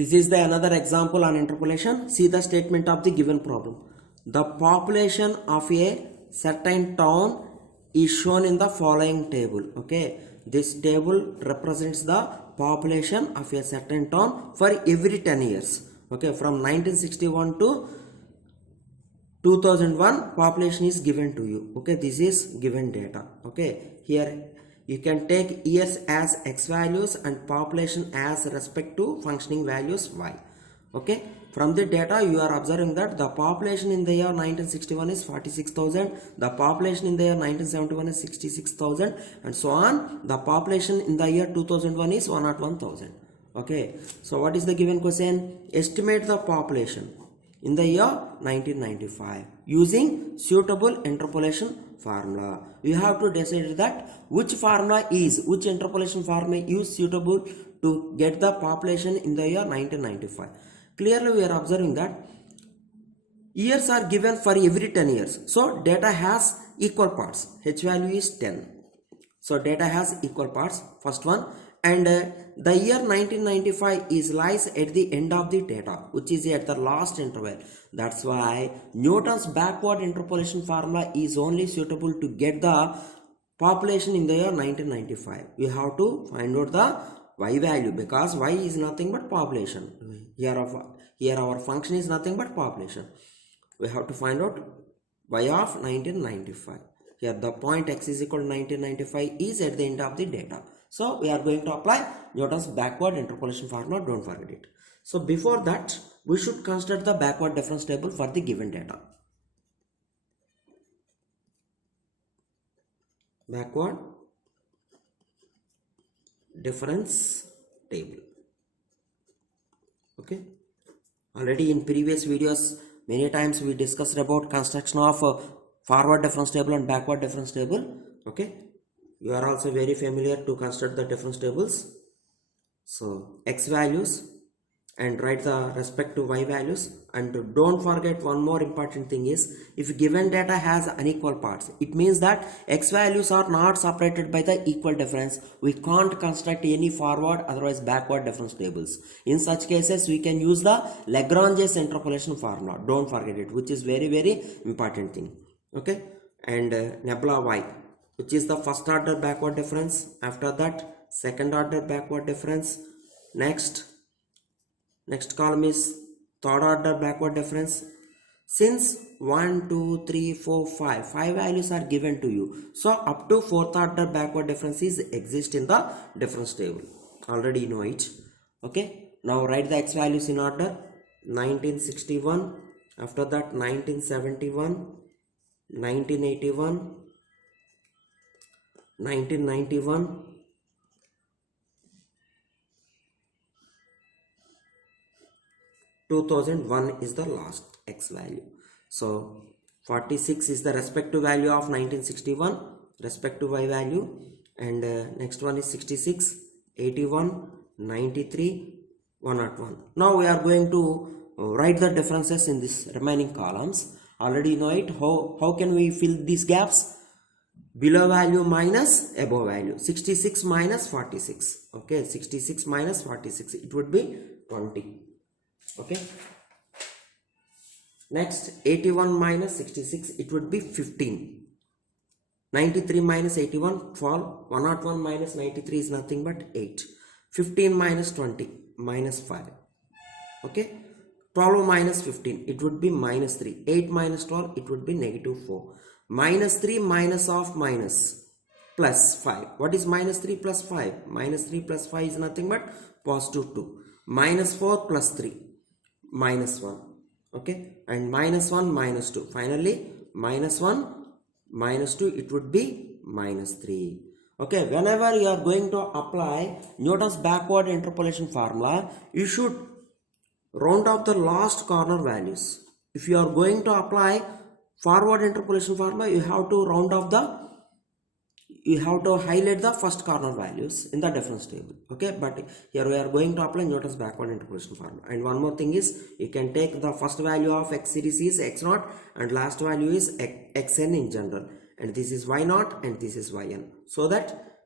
This is the another example on interpolation. See the statement of the given problem. The population of a certain town is shown in the following table. Okay, this table represents the population of a certain town for every 10 years. Okay, from 1961 to 2001 population is given to you. Okay, this is given data. Okay, here you can take years as x values and population as respect to functioning values y. Okay, from the data you are observing that the population in the year 1961 is 46,000, the population in the year 1971 is 66,000, and so on. The population in the year 2001 is 101,000. Okay, so what is the given question? Estimate the population in the year 1995 using suitable interpolation formula. We have to decide that which interpolation formula is suitable to get the population in the year 1995. Clearly we are observing that years are given for every 10 years. So data has equal parts. H value is 10. So data has equal parts, first one. And the year 1995 is lies at the end of the data, which is at the last interval. That's why Newton's backward interpolation formula is only suitable to get the population in the year 1995. We have to find out the y value because y is nothing but population. Here our function is nothing but population. We have to find out y of 1995. Here the point x is equal to 1995 is at the end of the data. So we are going to apply Newton's backward interpolation formula, don't forget it. So before that, we should construct the backward difference table for the given data. Backward difference table. Okay. Already in previous videos, many times we discussed about construction of forward difference table and backward difference table. Okay. You are also very familiar to construct the difference tables. So x values and write the respect to y values, and don't forget one more important thing is, if given data has unequal parts, it means that x values are not separated by the equal difference. We can't construct any forward otherwise backward difference tables. In such cases we can use the Lagrange's interpolation formula, don't forget it, which is very important thing. Okay, and nebula y, which is the first order backward difference. After that second order backward difference. Next column is third order backward difference. Since 1 2 3 4 5 values are given to you, so up to fourth order backward differences exist in the difference table. Already you know it. Okay, now write the x values in order. 1961, after that 1971, 1981, 1991, 2001 is the last x value. So 46 is the respective value of 1961, respective y value, and next one is 66, 81, 93, 101. Now we are going to write the differences in this remaining columns. Already know it. How can we fill these gaps? Below value minus above value. 66 minus 46. Okay, 66 minus 46, it would be 20. Okay, next 81 minus 66, it would be 15. 93 minus 81, 12. 101 minus 93 is nothing but 8. 15 minus 20, minus 5. Okay, 12 minus 15, it would be minus 3. 8 minus 12, it would be negative 4. Minus 3 minus of minus plus 5. What is minus 3 plus 5? Minus 3 plus 5 is nothing but positive 2. Minus 4 plus 3, minus 1. Okay, and minus 1 minus 2. Finally minus 1 minus 2, it would be minus 3. Okay, whenever you are going to apply Newton's backward interpolation formula, you should round off the last corner values. If you are going to apply forward interpolation formula, you have to highlight the first corner values in the difference table. Okay, but here we are going to apply Newton's backward interpolation formula. And one more thing is, you can take the first value of x series is x0 and last value is xn in general, and this is y0 and this is yn, so that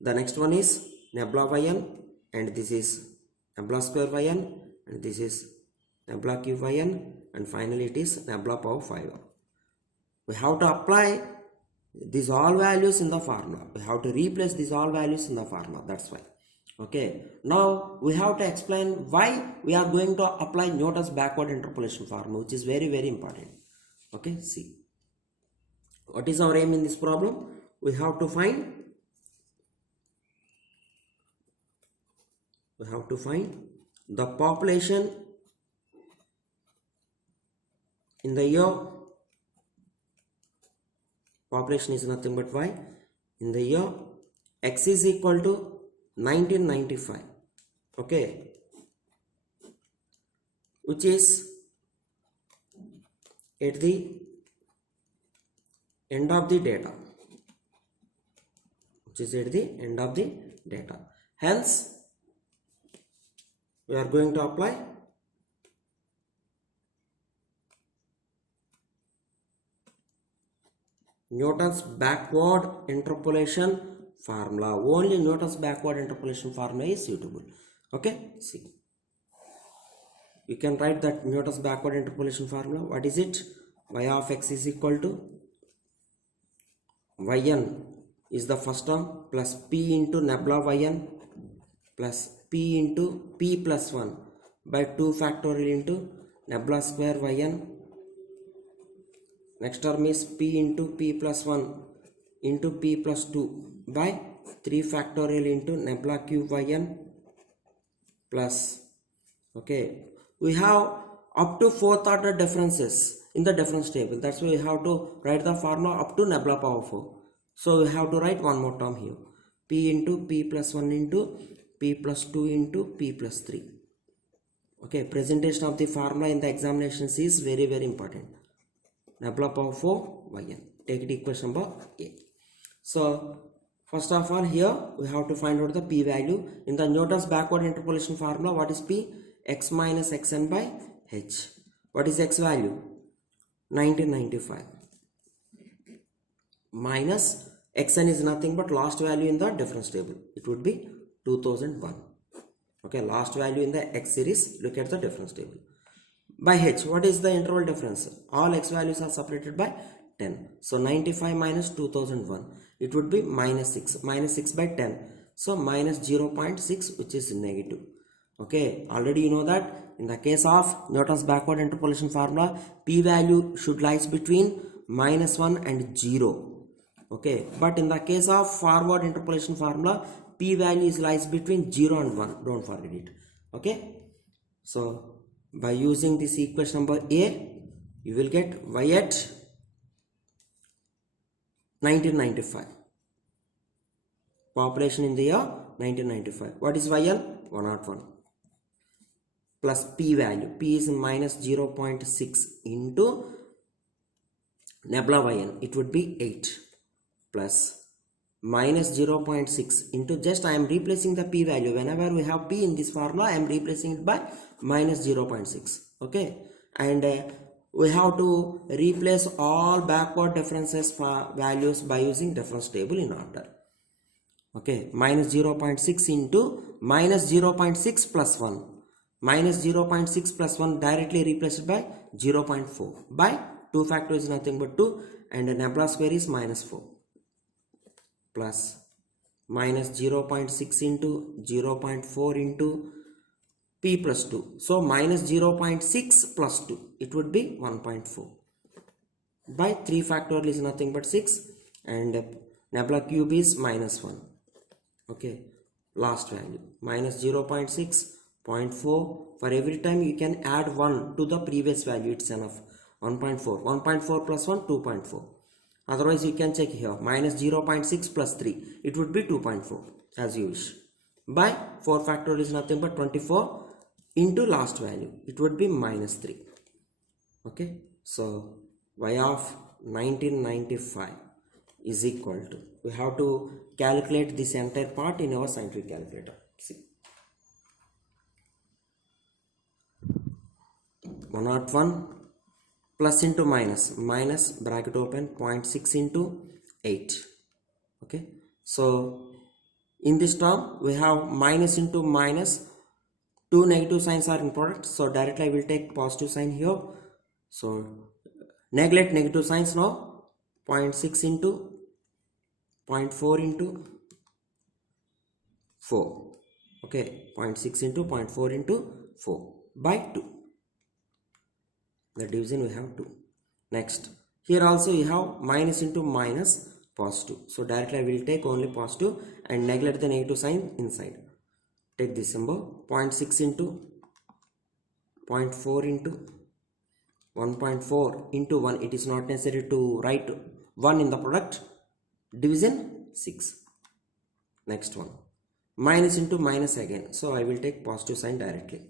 the next one is nebula yn and this is nabla square yn, and this is nabla cube yn, and finally it is nabla power 5. We have to apply these all values in the formula. We have to replace these all values in the formula. That's why. Okay, now we have to explain why we are going to apply Newton's backward interpolation formula, which is very, very important. Okay, see, what is our aim in this problem? We have to find the population in the year. Population is nothing but y in the year x is equal to 1995. Okay, which is at the end of the data, hence we are going to apply Newton's backward interpolation formula. Only Newton's backward interpolation formula is suitable. Okay, see, you can write that Newton's backward interpolation formula. What is it? Y of x is equal to yn is the first term plus p into nabla yn plus p into p plus 1 by 2 factorial into nabla square yn. Next term is p into p plus 1 into p plus 2 by 3 factorial into nabla cube yn plus, okay, we have up to 4th order differences in the difference table. That's why we have to write the formula up to nabla power 4. So we have to write one more term here, p into p plus 1 into p plus 2 into p plus 3. Okay, presentation of the formula in the examinations is very, very important. Nabla power 4 yn. Take it equation number A. So first of all, here we have to find out the p value in the Newton's backward interpolation formula. What is p? X minus xn by h. What is x value? 1995 minus xn is nothing but last value in the difference table. It would be 2001. Okay, last value in the x series. Look at the difference table. By h, what is the interval difference? All x values are separated by 10. So 95 minus 2001, it would be minus 6. Minus 6 by 10. So minus 0.6, which is negative. Okay, already you know that in the case of Newton's backward interpolation formula, p value should lies between minus 1 and 0. Okay, but in the case of forward interpolation formula, p value is lies between 0 and 1. Don't forget it. Okay, so by using this equation number A, you will get y at 1995. Population in the year 1995. What is yn? 101. Plus p value. P is minus 0.6 into nabla yn. It would be 8 plus minus 0.6 into, just I am replacing the p value. Whenever we have p in this formula, I am replacing it by minus 0.6. Okay, and we have to replace all backward differences for values by using difference table in order. Okay, minus 0.6 into minus 0.6 plus 1. Minus 0.6 plus 1 directly replaced by 0.4 by 2 factor is nothing but 2, and the nabla square is minus 4 plus minus 0.6 into 0.4 into p plus 2. So minus 0.6 plus 2, it would be 1.4 by 3 factorial is nothing but 6, and nabla cube is minus 1. Okay, last value minus 0.6, 0.4. For every time you can add 1 to the previous value, it's enough. 1.4, 1.4 plus 1, 2.4. Otherwise you can check here, minus 0.6 plus 3, it would be 2.4 as you wish. By 4 factorial is nothing but 24 into last value, it would be minus 3. Okay, so y of 1995 is equal to, we have to calculate this entire part in our scientific calculator. See, 101 plus into minus, minus bracket open 0.6 into 8. Okay, so in this term we have minus into minus two negative signs are in product, so directly I will take positive sign here. So neglect negative signs now. 0.6 into 0.4 into 4. Okay, 0.6 into 0.4 into 4 by 2. The division we have 2. Next, here also you have minus into minus positive. So directly I will take only positive and neglect the negative sign inside. Take this symbol. 0.6 into 0.4 into 1.4 into 1. It is not necessary to write 1 in the product. Division 6. Next one. Minus into minus again. So I will take positive sign directly.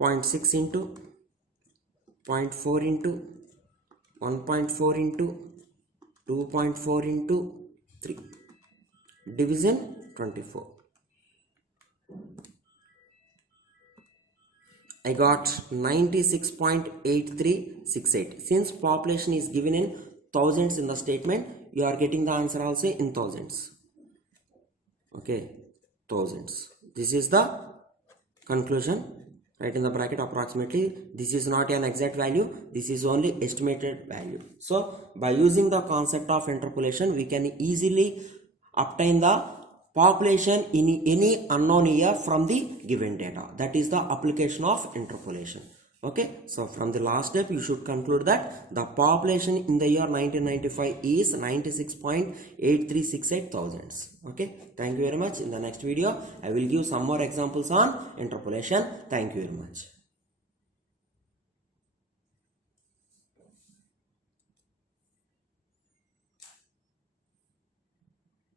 0.6 into 0.4 into 1.4 into 2.4 into 3. Division 24. I got 96.8368. Since population is given in thousands in the statement, you are getting the answer also in thousands. Okay, thousands. This is the conclusion. Write in the bracket approximately. This is not an exact value. This is only estimated value. So by using the concept of interpolation, we can easily obtain the population in any unknown year from the given data. That is the application of interpolation. Okay, so from the last step you should conclude that the population in the year 1995 is 96.8368 thousands. Okay, thank you very much. In the next video I will give some more examples on interpolation. Thank you very much.